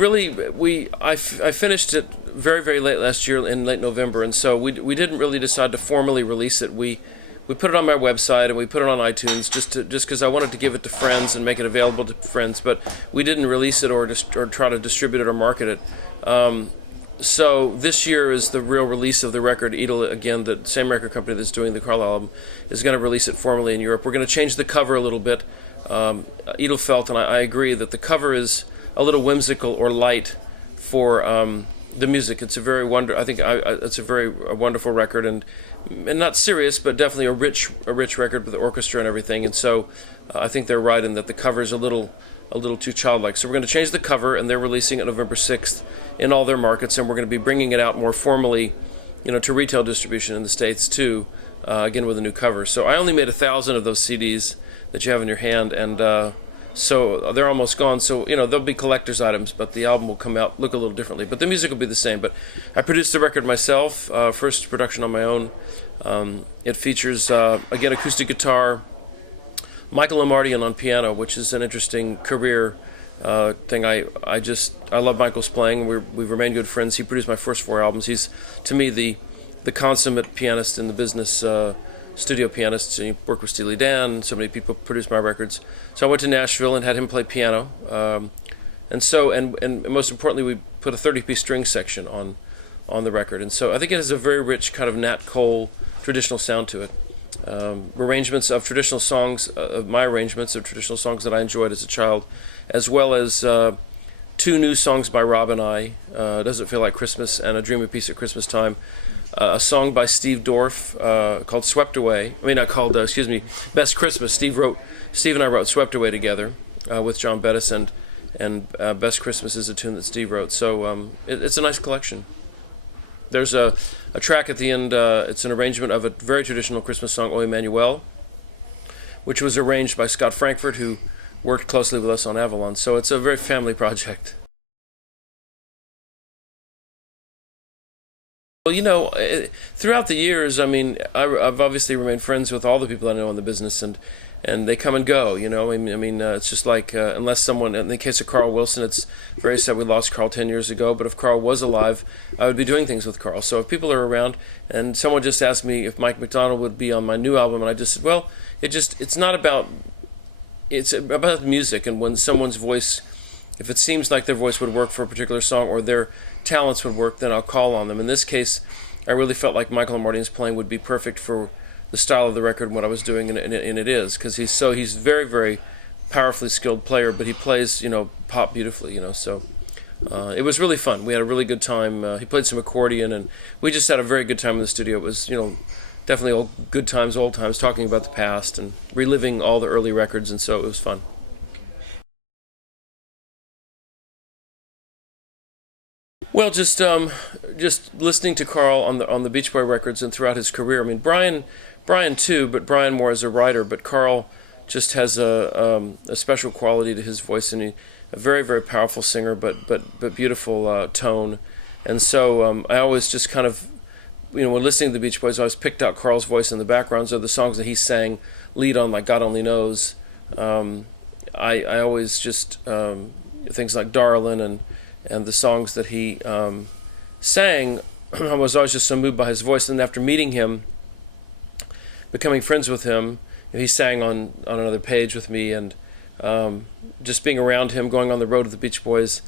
really, I finished it very, very late last year in late November, and so we didn't really decide to formally release it. We put it on my website and we put it on iTunes just because I wanted to give it to friends and make it available to friends, but we didn't release it or try to distribute it or market it. So this year is the real release of the record. Edel, again, the same record company that's doing the Carl album, is going to release it formally in Europe. We're going to change the cover a little bit. Edel felt, and I agree, that the cover is a little whimsical or light for the music. It's a very it's a very wonderful record, and not serious, but definitely a rich record with the orchestra and everything. And so I think they're right in that the cover is a little too childlike. So we're going to change the cover, and they're releasing it November 6th in all their markets, and we're going to be bringing it out more formally, to retail distribution in the States too, again with a new cover. So I only made 1,000 of those CDs that you have in your hand, and so they're almost gone. So they'll be collector's items, but the album will come out look a little differently. But the music will be the same. But I produced the record myself, first production on my own. It features again acoustic guitar, Michael Lamardian on piano, which is an interesting career thing. I love Michael's playing. We've remained good friends. He produced my first 4 albums. He's, to me, the consummate pianist in the business, studio pianist. He worked with Steely Dan. So many people produced my records. So I went to Nashville and had him play piano. And most importantly, we put a 30-piece string section on the record. And so I think it has a very rich kind of Nat Cole traditional sound to it. Arrangements of traditional songs, my arrangements of traditional songs that I enjoyed as a child, as well as 2 new songs by Rob and I, Doesn't Feel Like Christmas and A Dream of Peace at Christmas Time, a song by Steve Dorff called Swept Away, Best Christmas. Steve and I wrote Swept Away together with John Bettis, and Best Christmas is a tune that Steve wrote, so it's a nice collection. There's a track at the end, it's an arrangement of a very traditional Christmas song, O Emmanuel, which was arranged by Scott Frankfurt, who worked closely with us on Avalon. So it's a very family project. Well, throughout the years, I've obviously remained friends with all the people I know in the business, and they come and go, it's just like, unless someone, in the case of Carl Wilson, it's very sad we lost Carl 10 years ago, but if Carl was alive, I would be doing things with Carl. So if people are around, and someone just asked me if Mike McDonald would be on my new album, and I just said, well, it's about music, and when someone's voice, if it seems like their voice would work for a particular song, or their talents would work, then I'll call on them. In this case, I really felt like Michael Lamardian's playing would be perfect for the style of the record and what I was doing, and it is, because he's very, very powerfully skilled player, but he plays, pop beautifully, so it was really fun. We had a really good time. He played some accordion, and we just had a very good time in the studio. It was, definitely old times, talking about the past and reliving all the early records, and so it was fun. Well, just listening to Carl on the Beach Boy records and throughout his career. Brian too, but Brian more as a writer. But Carl just has a special quality to his voice, and a very, very powerful singer, but beautiful tone. And so I always just kind of, when listening to the Beach Boys, I always picked out Carl's voice in the backgrounds of the songs that he sang lead on, like God Only Knows. I always just things like Darlin' and the songs that he sang, I was always just so moved by his voice. And after meeting him, becoming friends with him, he sang on another page with me, and just being around him, going on the road with the Beach Boys,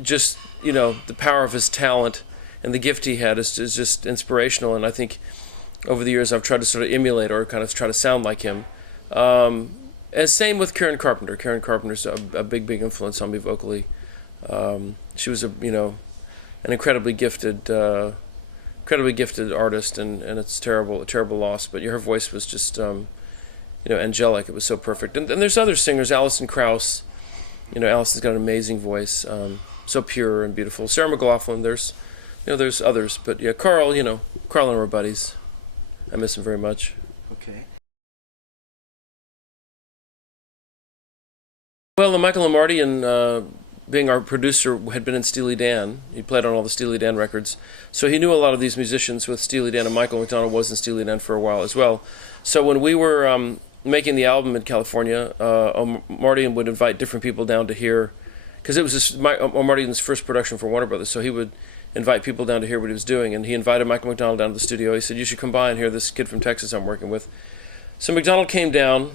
just, the power of his talent and the gift he had is just inspirational. And I think over the years I've tried to sort of emulate or kind of try to sound like him. And same with Karen Carpenter. Karen Carpenter's a big influence on me vocally. She was an incredibly gifted artist, and it's a terrible loss. But her voice was just angelic. It was so perfect. And there's other singers, Alison Krauss. Alison's got an amazing voice, so pure and beautiful. Sarah McLachlan. There's others, but yeah, Carl. Carl and I were buddies. I miss him very much. Okay. Well, Michael Lamardian, being our producer, had been in Steely Dan. He played on all the Steely Dan records. So he knew a lot of these musicians with Steely Dan, and Michael McDonald was in Steely Dan for a while as well. So when we were making the album in California, Lamardian would invite different people down to hear because it was Martin's first production for Warner Brothers, so he would invite people down to hear what he was doing, and he invited Michael McDonald down to the studio. He said, "You should come by and hear this kid from Texas I'm working with." So McDonald came down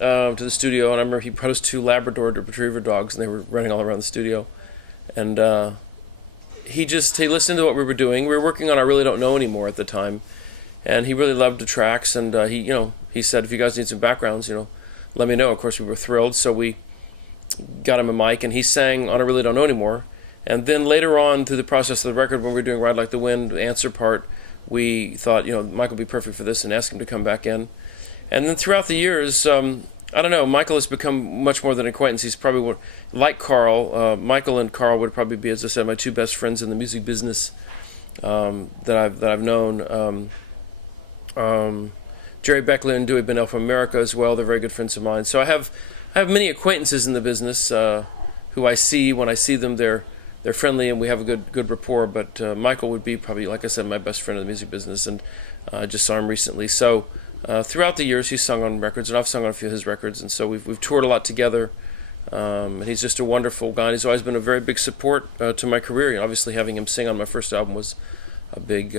to the studio, and I remember he brought his 2 Labrador Retriever dogs, and they were running all around the studio, and he listened to what we were doing. We were working on I Really Don't Know Anymore at the time, and he really loved the tracks, and he said, "If you guys need some backgrounds, let me know." Of course, we were thrilled, so we got him a mic, and he sang on I Really Don't Know Anymore. And then later on through the process of the record, when we were doing Ride Like the Wind, the answer part, we thought, Michael would be perfect for this, and asked him to come back in. And then throughout the years, I don't know, Michael has become much more than an acquaintance. He's probably, like Carl, Michael and Carl would probably be, as I said, my 2 best friends in the music business that I've known. Jerry Beckley and Dewey Bennell from America as well. They're very good friends of mine. So I have many acquaintances in the business who I see. When I see them, they're friendly and we have a good rapport. But Michael would be probably, like I said, my best friend in the music business, and I just saw him recently. So throughout the years, he's sung on records, and I've sung on a few of his records, and so we've toured a lot together. And he's just a wonderful guy. And he's always been a very big support to my career. And obviously, having him sing on my first album was a big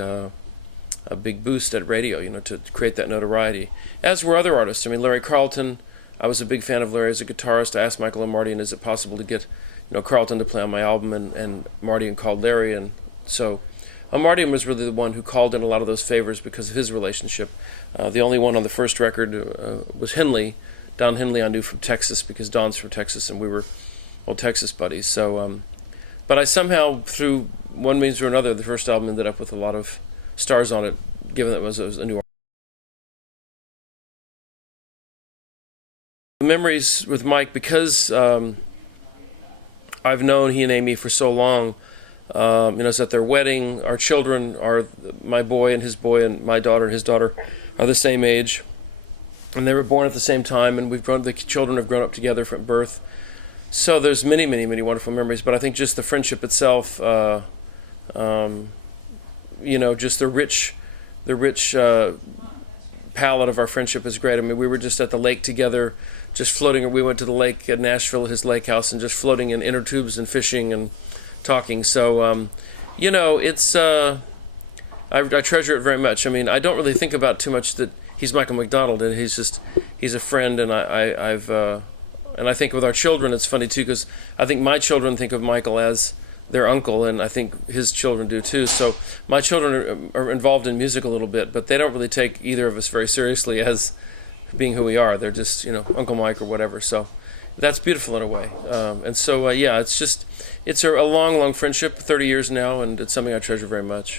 boost at radio, to create that notoriety. As were other artists. I mean, Larry Carlton, I was a big fan of Larry as a guitarist. I asked Michael and Marty, and is it possible to get, Carlton to play on my album, and Marty and called Larry, and so Marty was really the one who called in a lot of those favors because of his relationship. The only one on the first record was Henley. Don Henley I knew from Texas because Don's from Texas, and we were old Texas buddies. So, but I somehow, through one means or another, the first album ended up with a lot of stars on it, given that it was a new album. The memories with Mike, because I've known he and Amy for so long. It's at their wedding. Our children are, my boy and my daughter and his daughter are the same age, and they were born at the same time, and the children have grown up together from birth. So there's many, many, many wonderful memories. But I think just the friendship itself, just the rich palette of our friendship is great. I mean, we were just at the lake together, just floating. We went to the lake at Nashville at his lake house and just floating in inner tubes and fishing and talking. So, it's I treasure it very much. I mean, I don't really think about too much that he's Michael McDonald, and he's a friend, and I think with our children it's funny too, because I think my children think of Michael as their uncle, and I think his children do too. So my children are involved in music a little bit, but they don't really take either of us very seriously as being who we are. They're just, Uncle Mike or whatever. So that's beautiful in a way. It's a long, long friendship, 30 years now, and it's something I treasure very much.